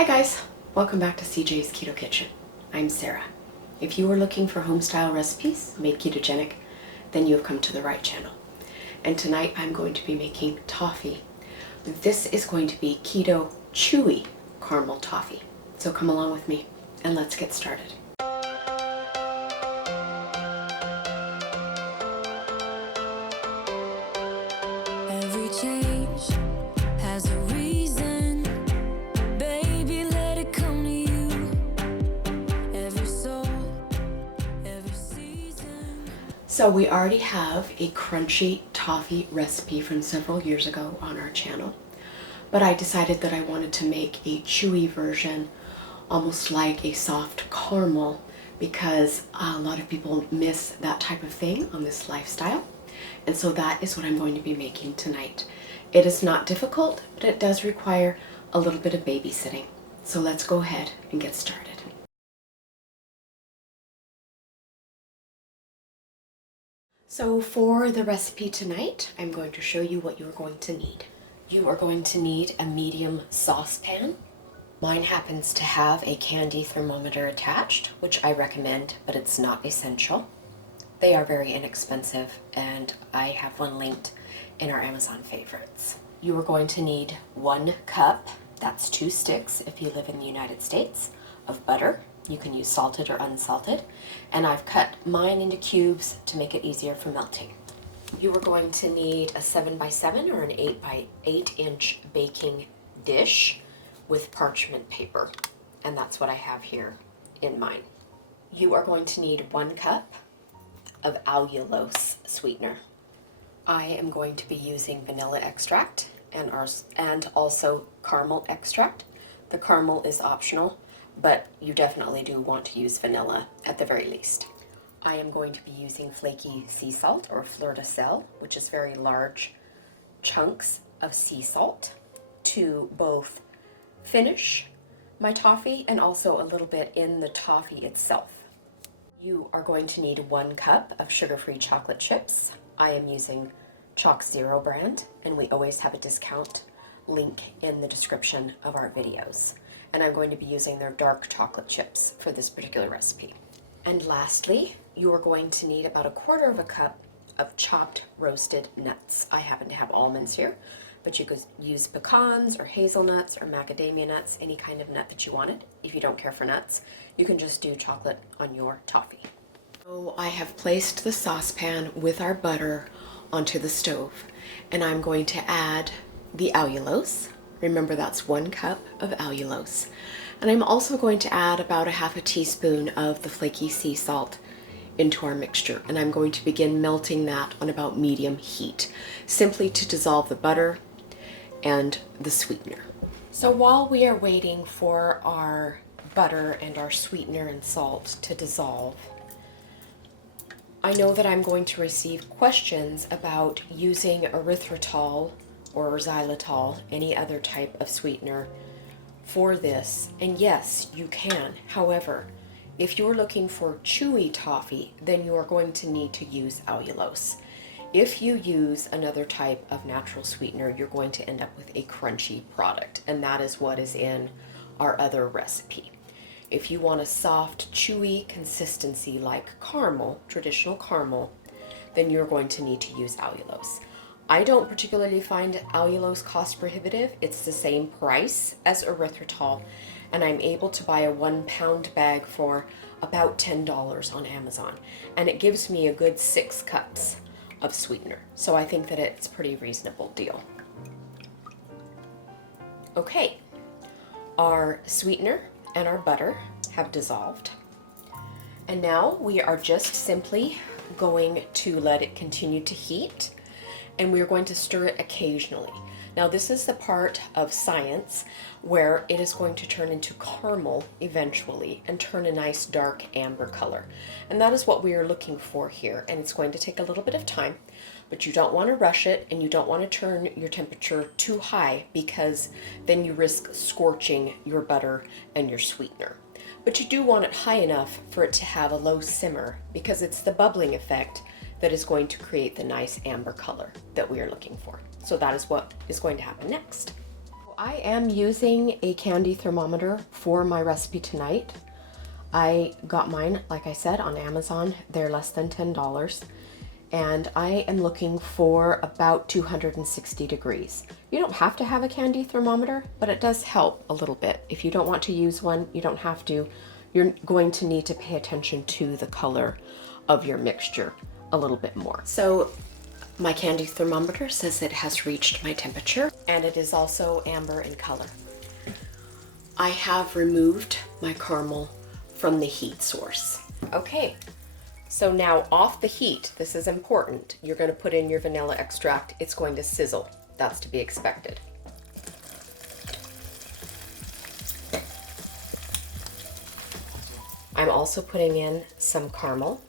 Hi guys, welcome back to CJ's Keto Kitchen. I'm Sarah. If you are looking for home-style recipes made ketogenic, then you have come to the right channel. And tonight I'm going to be making toffee. This is going to be Keto Chewy Caramel Toffee. So come along with me and let's get started. Every change has a reason, baby, let it come to you. Every soul, every season. So we already have a crunchy toffee recipe from several years ago on our channel, but I decided that I wanted to make a chewy version, almost like a soft caramel, because a lot of people miss that type of thing on this lifestyle. And so that is what I'm going to be making tonight. It is not difficult, but it does require a little bit of babysitting. So let's go ahead and get started. So for the recipe tonight, I'm going to show you what you are going to need. You are going to need a medium saucepan. Mine happens to have a candy thermometer attached, which I recommend, but it's not essential. They are very inexpensive, and I have one linked in our Amazon favorites. You are going to need 1 cup, that's 2 sticks if you live in the United States, of butter. You can use salted or unsalted, and I've cut mine into cubes to make it easier for melting. You are going to need a 7x7 or an 8x8 inch baking dish with parchment paper, and that's what I have here in mine. You are going to need 1 cup of allulose sweetener. I am going to be using vanilla extract and also caramel extract. The caramel is optional, but you definitely do want to use vanilla at the very least. I am going to be using flaky sea salt or fleur de sel, which is very large chunks of sea salt, to both finish my toffee and also a little bit in the toffee itself. You are going to need 1 cup of sugar-free chocolate chips. I am using CHOCZERO'S brand, and we always have a discount link in the description of our videos. And I'm going to be using their dark chocolate chips for this particular recipe. And lastly, you are going to need about 1/4 cup of chopped roasted nuts. I happen to have almonds here, but you could use pecans or hazelnuts or macadamia nuts, any kind of nut that you wanted. If you don't care for nuts, you can just do chocolate on your toffee. So I have placed the saucepan with our butter onto the stove, and I'm going to add the allulose. Remember, that's 1 cup of allulose. And I'm also going to add about 1/2 teaspoon of the flaky sea salt into our mixture, and I'm going to begin melting that on about medium heat, simply to dissolve the butter and the sweetener. So while we are waiting for our butter and our sweetener and salt to dissolve, I know that I'm going to receive questions about using erythritol or xylitol, any other type of sweetener for this, and yes, you can. However, if you're looking for chewy toffee, then you are going to need to use allulose. If you use another type of natural sweetener, you're going to end up with a crunchy product, and that is what is in our other recipe. If you want a soft, chewy consistency like caramel, traditional caramel, then you're going to need to use allulose. I don't particularly find allulose cost prohibitive. It's the same price as erythritol, and I'm able to buy a 1 pound bag for about $10 on Amazon, and it gives me a good 6 cups of sweetener. So I think that it's a pretty reasonable deal. Okay, our sweetener and our butter have dissolved, and now we are just simply going to let it continue to heat, and we're going to stir it occasionally. Now this is the part of science where it is going to turn into caramel eventually and turn a nice dark amber color. And that is what we are looking for here, and it's going to take a little bit of time, but you don't want to rush it, and you don't want to turn your temperature too high, because then you risk scorching your butter and your sweetener. But you do want it high enough for it to have a low simmer, because it's the bubbling effect that is going to create the nice amber color that we are looking for. So that is what is going to happen next. I am using a candy thermometer for my recipe tonight. I got mine, like I said, on Amazon. They're less than $10. And I am looking for about 260 degrees. You don't have to have a candy thermometer, but it does help a little bit. If you don't want to use one, you don't have to. You're going to need to pay attention to the color of your mixture a little bit more. So my candy thermometer says it has reached my temperature, and it is also amber in color. I have removed my caramel from the heat source. Okay, so now off the heat, this is important. You're going to put in your vanilla extract. It's going to sizzle. That's to be expected. I'm also putting in some caramel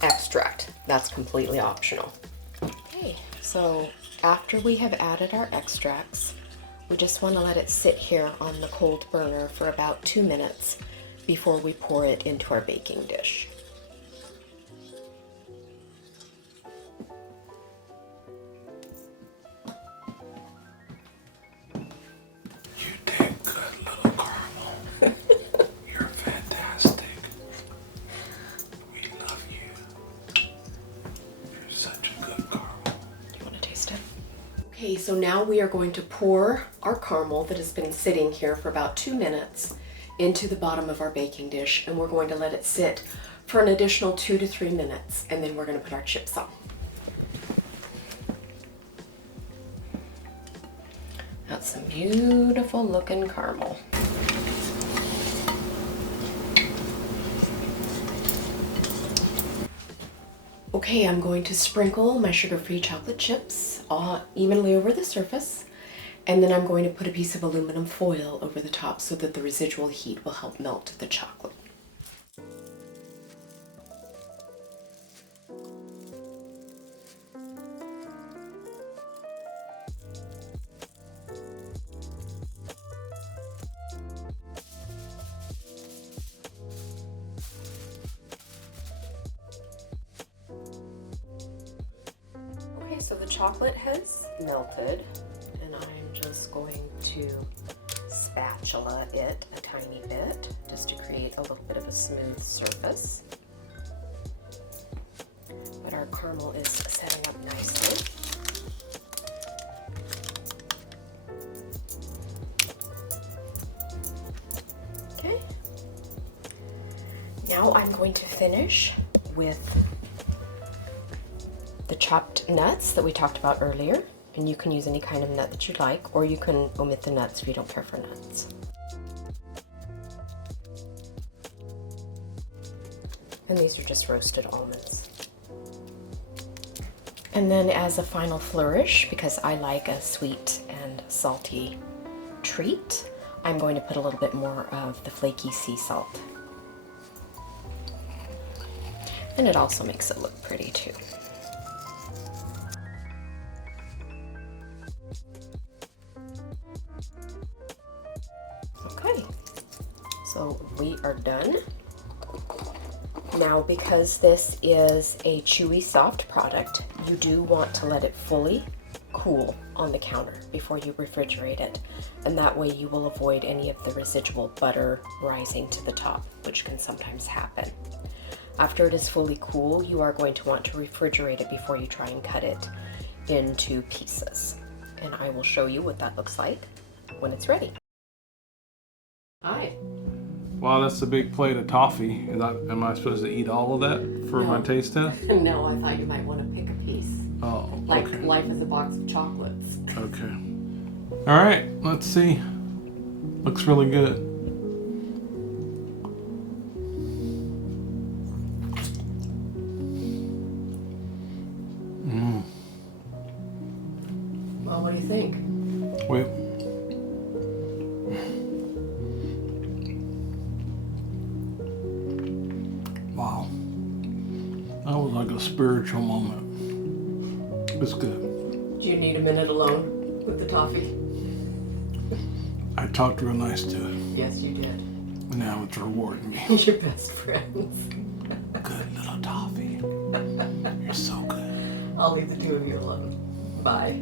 extract. That's completely optional. Okay, so after we have added our extracts, we just want to let it sit here on the cold burner for about 2 minutes before we pour it into our baking dish. You did good, little caramel. You're fantastic. We love you. You're such a good caramel. Do you want to taste it? Okay, so now we are going to pour our caramel that has been sitting here for about 2 minutes into the bottom of our baking dish, and we're going to let it sit for an additional 2 to 3 minutes, and then we're going to put our chips on. That's some beautiful looking caramel. Okay, I'm going to sprinkle my sugar-free chocolate chips evenly over the surface, and then I'm going to put a piece of aluminum foil over the top so that the residual heat will help melt the chocolate. Okay, so the chocolate has melted, and I'm just going to spatula it a tiny bit just to create a little bit of a smooth surface. But our caramel is setting up nicely. Okay. Now I'm going to finish with the chopped nuts that we talked about earlier, and you can use any kind of nut that you like, or you can omit the nuts if you don't care for nuts. And these are just roasted almonds. And then as a final flourish, because I like a sweet and salty treat, I'm going to put a little bit more of the flaky sea salt. And it also makes it look pretty too. Okay, so we are done. Now, because this is a chewy, soft product, you do want to let it fully cool on the counter before you refrigerate it. And that way you will avoid any of the residual butter rising to the top, which can sometimes happen. After it is fully cool, you are going to want to refrigerate it before you try and cut it into pieces. And I will show you what that looks like when it's ready. Hi. Wow, that's a big plate of toffee. Am I supposed to eat all of that for my taste test? No, I thought you might want to pick a piece. Oh, Like okay. life is a box of chocolates. Okay. All right, let's see. Looks really good. Well, what do you think? Wait. Wow. That was like a spiritual moment. It's good. Do you need a minute alone with the toffee? I talked real nice to it. Yes, you did. Now it's rewarding me. He's your best friends. Good little toffee. You're so good. I'll leave the two of you alone. Bye.